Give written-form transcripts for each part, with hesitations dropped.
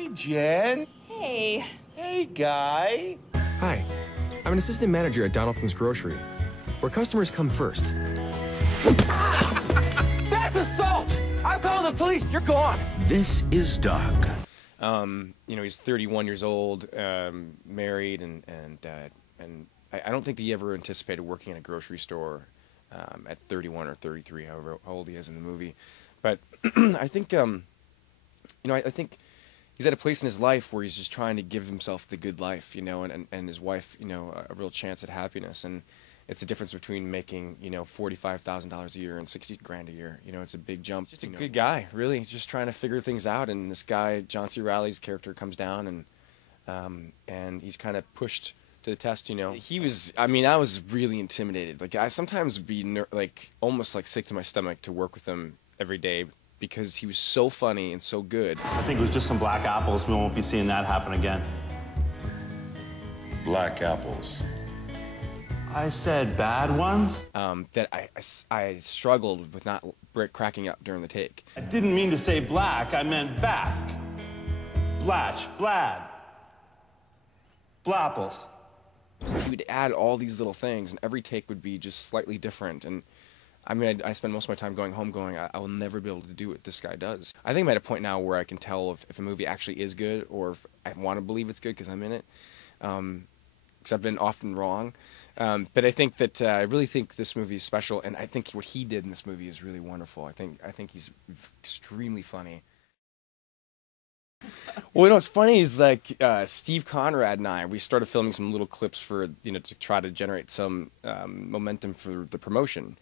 Hey, Jen. Hey. Hey, Guy. Hi, I'm an assistant manager at Donaldson's Grocery, where customers come first. That's assault! I'm calling the police. You're gone. This is Doug. You know, he's 31 years old, married, and I don't think he ever anticipated working in a grocery store at 31 or 33, however old he is in the movie. But I think, you know, I think he's at a place in his life where he's just trying to give himself the good life, you know, and his wife, you know, a real chance at happiness. And it's a difference between making, you know, $45,000 a year and 60 grand a year. You know, it's a big jump. Just a good guy, really, just trying to figure things out. And this guy, John C. Reilly's character, comes down and he's kind of pushed to the test, you know. He was, I mean, I was really intimidated. Like, I sometimes would be like almost like sick to my stomach to work with him every day because he was so funny and so good. I think it was just some black apples. We won't be seeing that happen again. Black apples. I said bad ones? That I struggled with not cracking up during the take. I didn't mean to say black, I meant back. Blatch, blad. Blapples. He would add all these little things, and every take would be just slightly different. And I mean, I spend most of my time going home going, I will never be able to do what this guy does. I think I'm at a point now where I can tell if a movie actually is good or if I want to believe it's good because I'm in it. Because I've been often wrong. But I think that I really think this movie is special, and I think what he did in this movie is really wonderful. I think he's extremely funny. Well, you know what's funny is like Steve Conrad and I, we started filming some little clips for, you know, to try to generate some momentum for the promotion,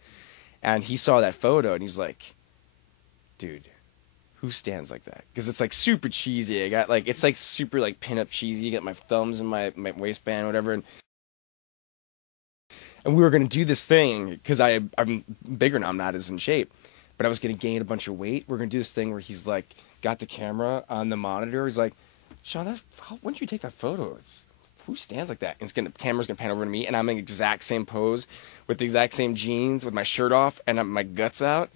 and he saw that photo and he's like, "Dude, who stands like that?" Because it's like super cheesy. I got like it's like super like pin-up cheesy. You got my thumbs in my waistband, or whatever, and we were gonna do this thing because I'm bigger now. I'm not as in shape, but I was gonna gain a bunch of weight. We're gonna do this thing where he's like got the camera on the monitor. He's like, "Sean, when did you take that photo? Who stands like that?" And the camera's gonna pan over to me, and I'm in the exact same pose with the exact same jeans, with my shirt off, and my guts out.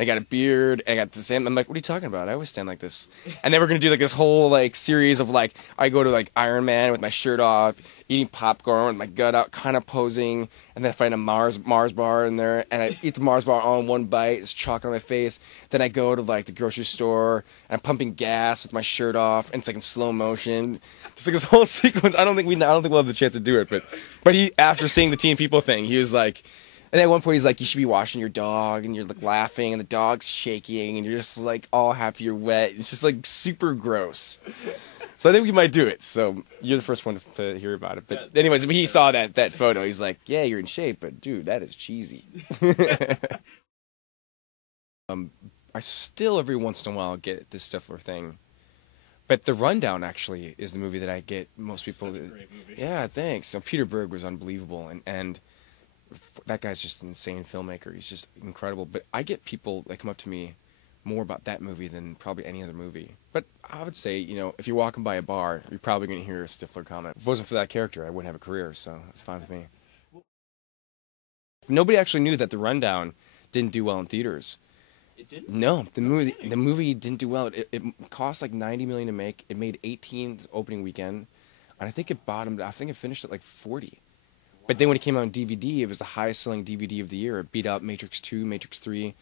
I got a beard, and I got the same. I'm like, "What are you talking about? I always stand like this." And then we're gonna do like this whole like series of like, I go to like Iron Man with my shirt off, eating popcorn with my gut out, kind of posing, and then I find a Mars bar in there, and I eat the Mars bar all in one bite. It's chalk on my face. Then I go to like the grocery store, and I'm pumping gas with my shirt off, and it's like in slow motion. Just like this whole sequence. I don't think we'll have the chance to do it, but he, after seeing the Teen People thing, he was like. And at one point he's like, "You should be washing your dog," and you're like laughing, and the dog's shaking, and you're just like all happy you're wet. It's just like super gross. So I think we might do it. So you're the first one to hear about it. But anyways, he saw that photo. He's like, "Yeah, you're in shape, but dude, that is cheesy." I still every once in a while get this Stifler thing. But The Rundown actually is the movie that I get most people. Such a great movie. Yeah, thanks. So Peter Berg was unbelievable, and that guy's just an insane filmmaker. He's just incredible. But I get people that come up to me more about that movie than probably any other movie. But I would say, you know, if you're walking by a bar, you're probably going to hear a Stifler comment. If it wasn't for that character, I wouldn't have a career, so it's fine with me. Nobody actually knew that The Rundown didn't do well in theaters. It didn't? No, the movie didn't do well. It cost like $90 million to make. It made 18 the opening weekend, and I think it finished at like 40. But then when it came out on DVD, it was the highest selling DVD of the year. It beat out Matrix 2, Matrix 3.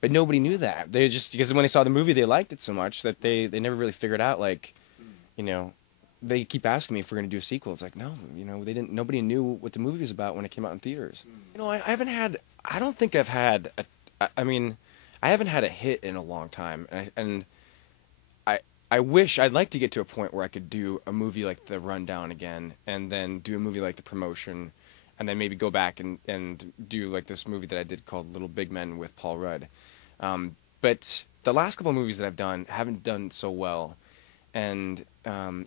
But nobody knew that. They just, because when they saw the movie, they liked it so much that they never really figured out, like, you know, they keep asking me if we're going to do a sequel. It's like, no, you know, nobody knew what the movie was about when it came out in theaters. You know, I haven't had a hit in a long time. And I wish, I'd like to get to a point where I could do a movie like The Rundown again, and then do a movie like The Promotion, and then maybe go back and do like this movie that I did called Little Big Men with Paul Rudd. But the last couple of movies that I've done haven't done so well. And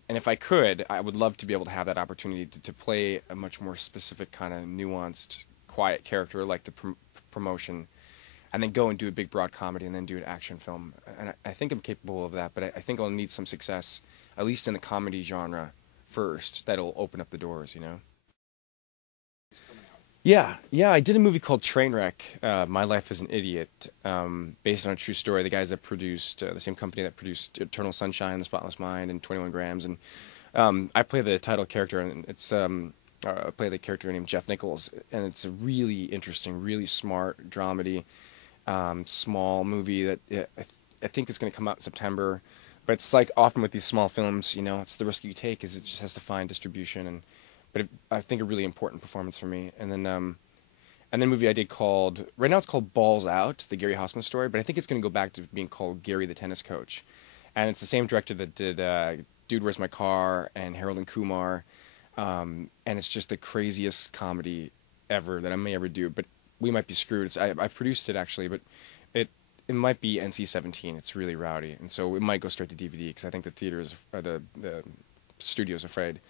if I could, I would love to be able to have that opportunity to play a much more specific kind of nuanced, quiet character like The Promotion, and then go and do a big broad comedy and then do an action film. And I think I'm capable of that, but I think I'll need some success, at least in the comedy genre first. That'll open up the doors, you know? Yeah, I did a movie called Trainwreck, My Life as an Idiot, based on a true story. The guys that produced, the same company that produced Eternal Sunshine, The Spotless Mind, and 21 Grams. And I play the title character, and it's I play the character named Jeff Nichols, and it's a really interesting, really smart dramedy, small movie that I think is going to come out in September. But it's like often with these small films, you know, it's the risk you take is it just has to find distribution. But I think a really important performance for me. And then a movie I did called, right now it's called Balls Out, the Gary Hausman story, but I think it's going to go back to being called Gary the Tennis Coach. And it's the same director that did Dude, Where's My Car and Harold and Kumar. And it's just the craziest comedy ever that I may ever do. But we might be screwed. I produced it actually, but it might be NC-17. It's really rowdy. And so it might go straight to DVD because I think the theaters, or the studio's afraid.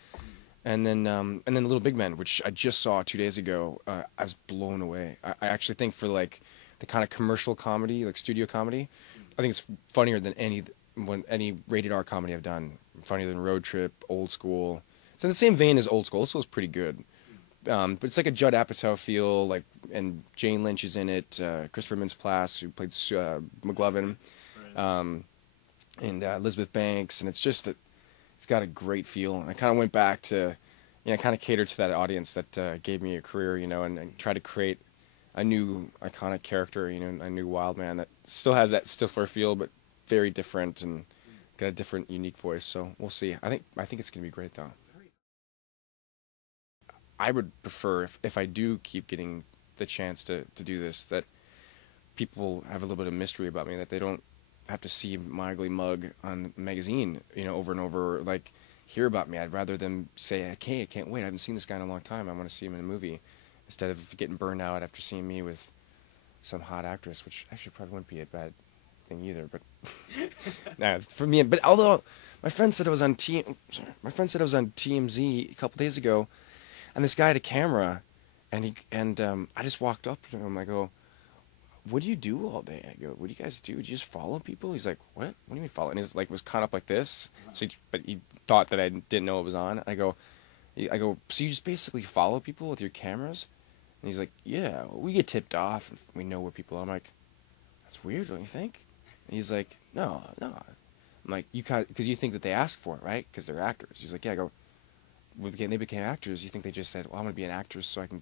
And then Little Big Men, which I just saw 2 days ago. I was blown away. I actually think for like the kind of commercial comedy, like studio comedy, I think it's funnier than any rated R comedy I've done. Funnier than Road Trip, Old School. It's in the same vein as Old School. Old School is pretty good. But it's like a Judd Apatow feel, like, and Jane Lynch is in it. Christopher Mintz-Plasse, who played McLovin, right. And Elizabeth Banks, and it's just it's got a great feel. And I kind of went back to, you know, kind of cater to that audience that gave me a career, you know, and try to create a new iconic character, you know, a new wild man that still has that Stifler feel, but very different and got a different, unique voice. So we'll see. I think it's gonna be great though. I would prefer, if I do keep getting the chance to do this, that people have a little bit of mystery about me, that they don't have to see my ugly mug on a magazine, you know, over and over, like, hear about me. I'd rather them say, okay, I can't wait, I haven't seen this guy in a long time, I want to see him in a movie, instead of getting burned out after seeing me with some hot actress, which actually probably wouldn't be a bad thing either, but nah, for me. But although my friend said I was on TMZ a couple days ago, and this guy had a camera, and I just walked up to him. I go, "What do you do all day?" I go, "What do you guys do? Do you just follow people?" He's like, "What? What do you mean follow?" And he's like, was caught up like this. So, but he thought that I didn't know it was on. I go, "So you just basically follow people with your cameras?" And he's like, "Yeah, we get tipped off if we know where people are." I'm like, "That's weird, don't you think?" And he's like, "No." I'm like, because you think that they ask for it, right? Because they're actors. He's like, "Yeah." I go, they became actors. You think they just said, "Well, I'm gonna be an actress so I can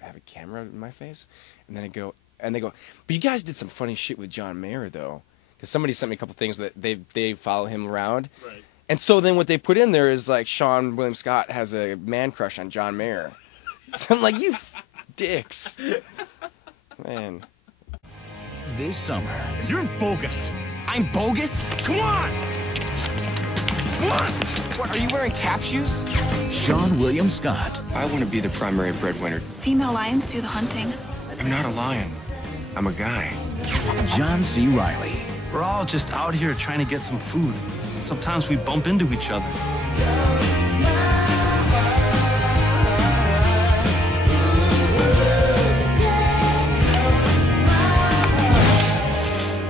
have a camera in my face?" And then they go, "But you guys did some funny shit with John Mayer, though," because somebody sent me a couple things that they follow him around, right? And so then what they put in there is like Seann William Scott has a man crush on John Mayer. So I'm like, you dicks, man. This summer, You're bogus. I'm bogus? Come on! What, are you wearing tap shoes? Seann William Scott I want to be the primary breadwinner. Female lions do the hunting. I'm not a lion. I'm a guy. John C. Reilly, We're all just out here trying to get some food. Sometimes we bump into each other.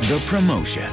The Promotion.